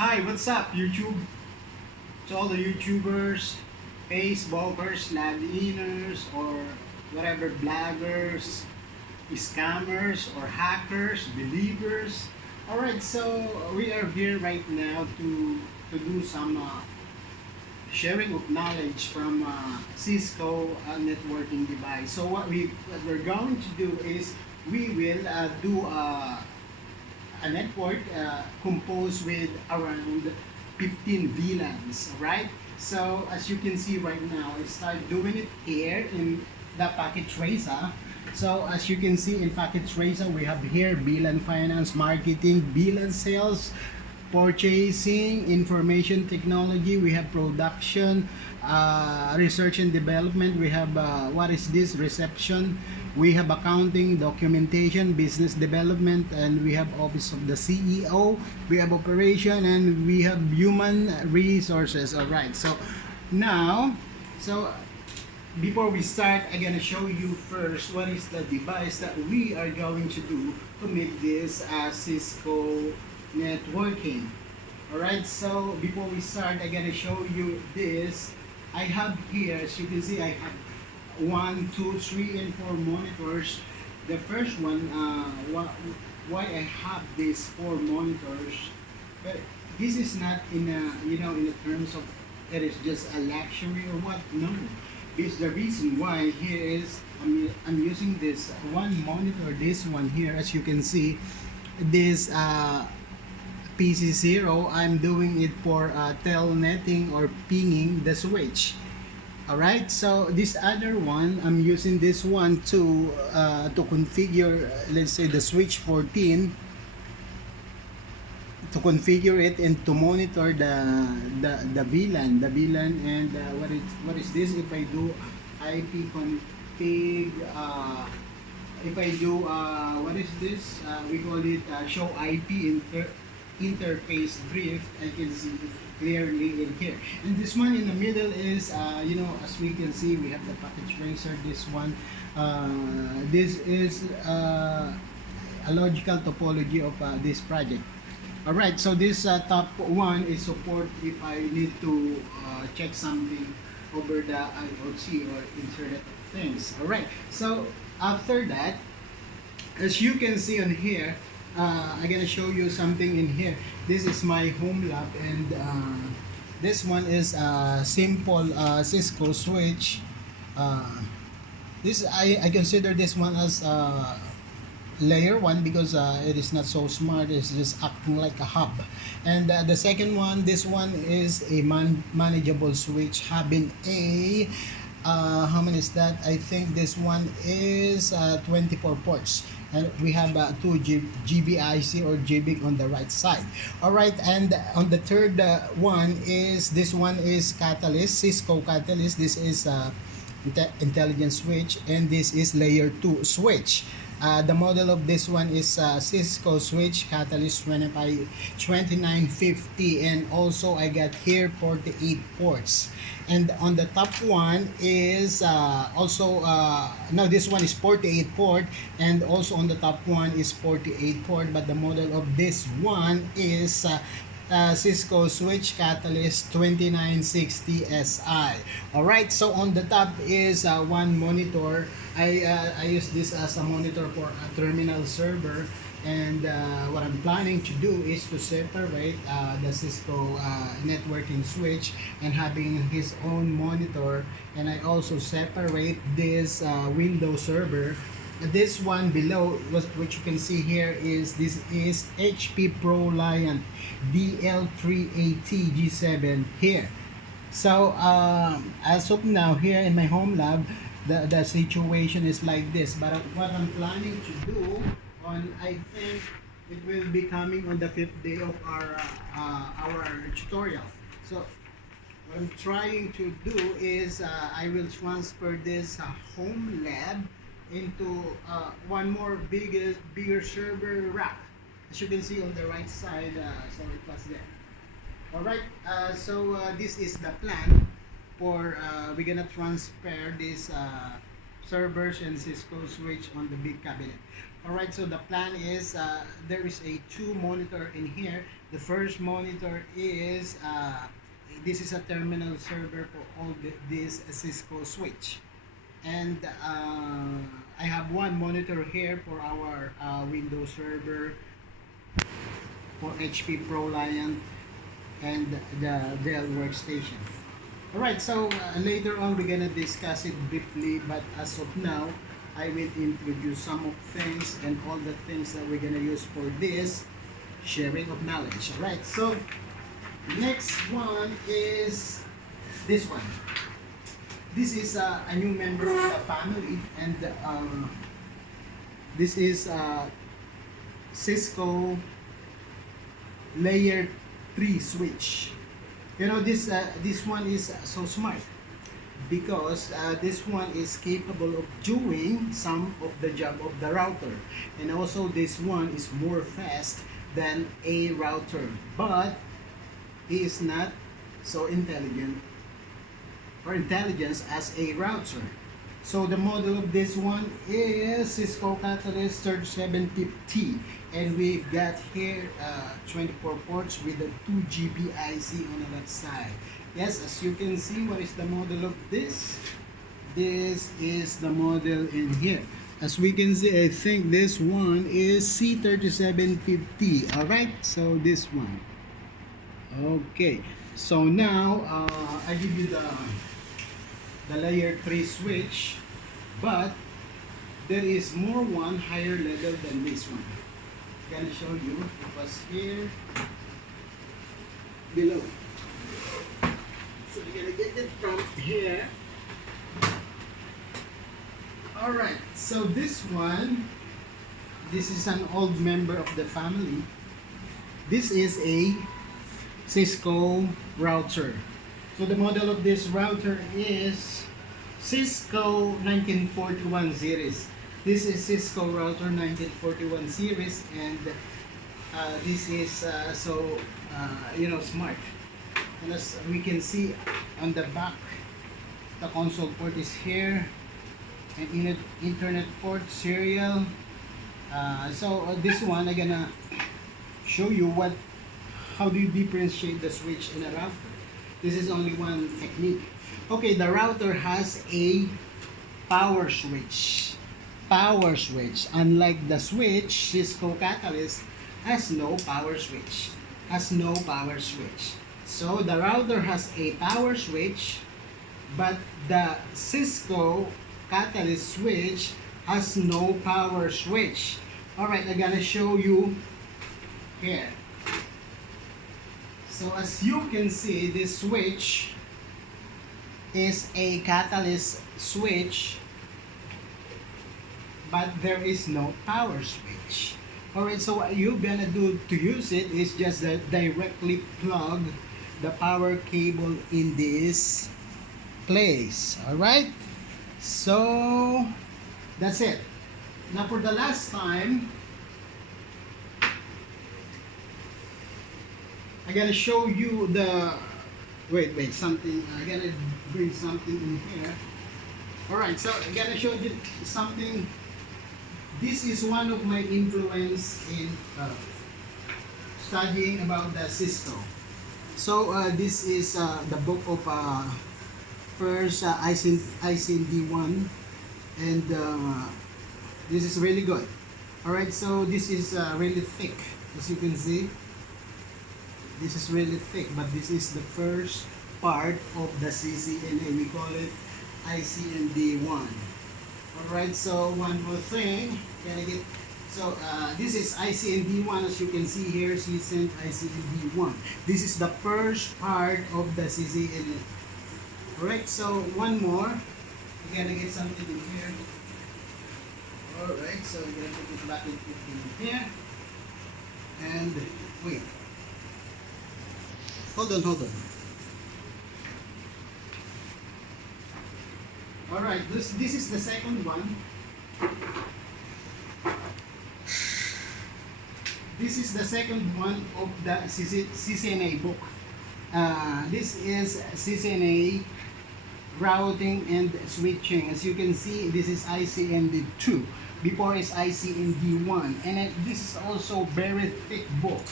Hi, what's up, YouTube? To all the YouTubers, Facebookers, landiners, or whatever bloggers, scammers, or hackers, believers. Alright, so we are here right now to do some sharing of knowledge from Cisco networking device. So what we're going to do is we will do a network composed with around 15 VLANs, right? So as you can see right now, I start doing it here in the packet tracer. So as you can see in packet tracer, we have here VLAN finance, marketing, VLAN sales, purchasing, information technology, we have production, research and development, we have what is this, reception, we have accounting, documentation, business development, and we have office of the CEO, we have operation, and we have human resources. All right, so now, so before we start, I'm gonna show you first what is the device that we are going to do to make this Cisco networking. Alright, so before we start, I'm gonna show you this. I have here, as you can see, I have 1, 2, 3, and 4 monitors. The first one, why I have these 4 monitors, but this is not in a, in the terms of it is just a luxury or what. No, it's the reason why here is I'm using this one monitor, this one here, as you can see, this PC0. I'm doing it for telnetting or pinging the switch. Alright, so this other one, I'm using this one to configure, let's say, the switch 14, to configure it and to monitor the VLAN, and what is this? If I do IP config, if I do what is this? We call it show IP interface drift. I can see it clearly in here. And this one in the middle is, as we can see, we have the packet tracer. This one, this is a logical topology of this project. Alright, so this top one is support if I need to check something over the IoT or Internet of Things. Alright, so after that, as you can see on here, I'm gonna show you something in here. This is my home lab, and this one is a simple Cisco switch. This I consider this one as layer 1 because it is not so smart. It's just acting like a hub. And the second one, this one is a manageable switch having a how many is that? I think this one is 24 ports, and we have 2 GBIC or JBIC on the right side. All right, and on the third one is, this one is Catalyst, Cisco Catalyst. This is intelligent switch, and this is layer 2 switch. The model of this one is Cisco switch Catalyst 2950, and also I got here 48 ports. And on the top one is also no, this one is 48 port, and also on the top one is 48 port, but the model of this one is Cisco switch Catalyst 2960 SI. Alright, so on the top is one monitor. I use this as a monitor for a terminal server, and what I'm planning to do is to separate the Cisco networking switch and having his own monitor, and I also separate this Windows server. This one below, what you can see here, is this is HP ProLiant DL380 G7 here. So as of now, here in my home lab, the situation is like this. But what I'm planning to do on, I think it will be coming on the 5th day of our tutorial. So what I'm trying to do is I will transfer this home lab into one more bigger server rack, as you can see on the right side. So it was there. All right, so this is the plan for we're gonna transfer this servers and Cisco switch on the big cabinet. Alright, so the plan is there is a two monitor in here. The first monitor is this is a terminal server for all this Cisco switch. And I have one monitor here for our Windows server, for HP ProLiant, and the Dell workstation. Alright, so later on we're gonna discuss it briefly, but as of now, I will introduce some of things and all the things that we're gonna use for this sharing of knowledge. Alright, so next one is this one. This is a new member of the family, and this is Cisco layer 3 switch. You know, this one is so smart because this one is capable of doing some of the job of the router, and also this one is more fast than a router, but he is not so intelligent or intelligence as a router. So the model of this one is Cisco Catalyst 3750, and we've got here 24 ports with a 2 GB IC on the left side. Yes, as you can see, what is the model of this? This is the model in here. As we can see, I think this one is C3750. Alright, so this one. Okay, so now I give you the layer 3 switch, but there is more one higher level than this one. I'm gonna show you. It was here below. So we're gonna get it from here. Alright, so this one, this is an old member of the family. This is a Cisco router. So the model of this router is Cisco 1941 series. This is Cisco router 1941 series, and this is smart. And as we can see on the back, the console port is here, and internet port, serial. This one I'm gonna show you how do you differentiate the switch in a router. This is only one technique. Okay, the router has a power switch. Power switch. Unlike the switch, Cisco Catalyst has no power switch. So the router has a power switch, but the Cisco Catalyst switch has no power switch. Alright, I'm gonna show you here. So as you can see, this switch is a catalyst switch, but there is no power switch. Alright, so what you're gonna do to use it is just directly plug the power cable in this place. Alright, so that's it. Now for the last time, I'm gonna show you the something. I'm gonna bring something in here. Alright, so I'm gonna show you something. This is one of my influence in studying about the Cisco. So this is the book of first ICND1, and this is really good. Alright, so this is really thick, as you can see. This is really thick, but this is the first part of the CCNA. We call it ICND1. Alright, so one more thing. This is ICND1, as you can see here, CCNA ICND1. This is the first part of the CCNA. Alright, so one more. We're gonna get something in here. Alright, so we're gonna put it back in here. And wait. Hold on. Alright, this is the second one. This is the second one of the CCNA book. This is CCNA routing and switching. As you can see, this is ICND2. Before is ICND1. And this is also very thick book.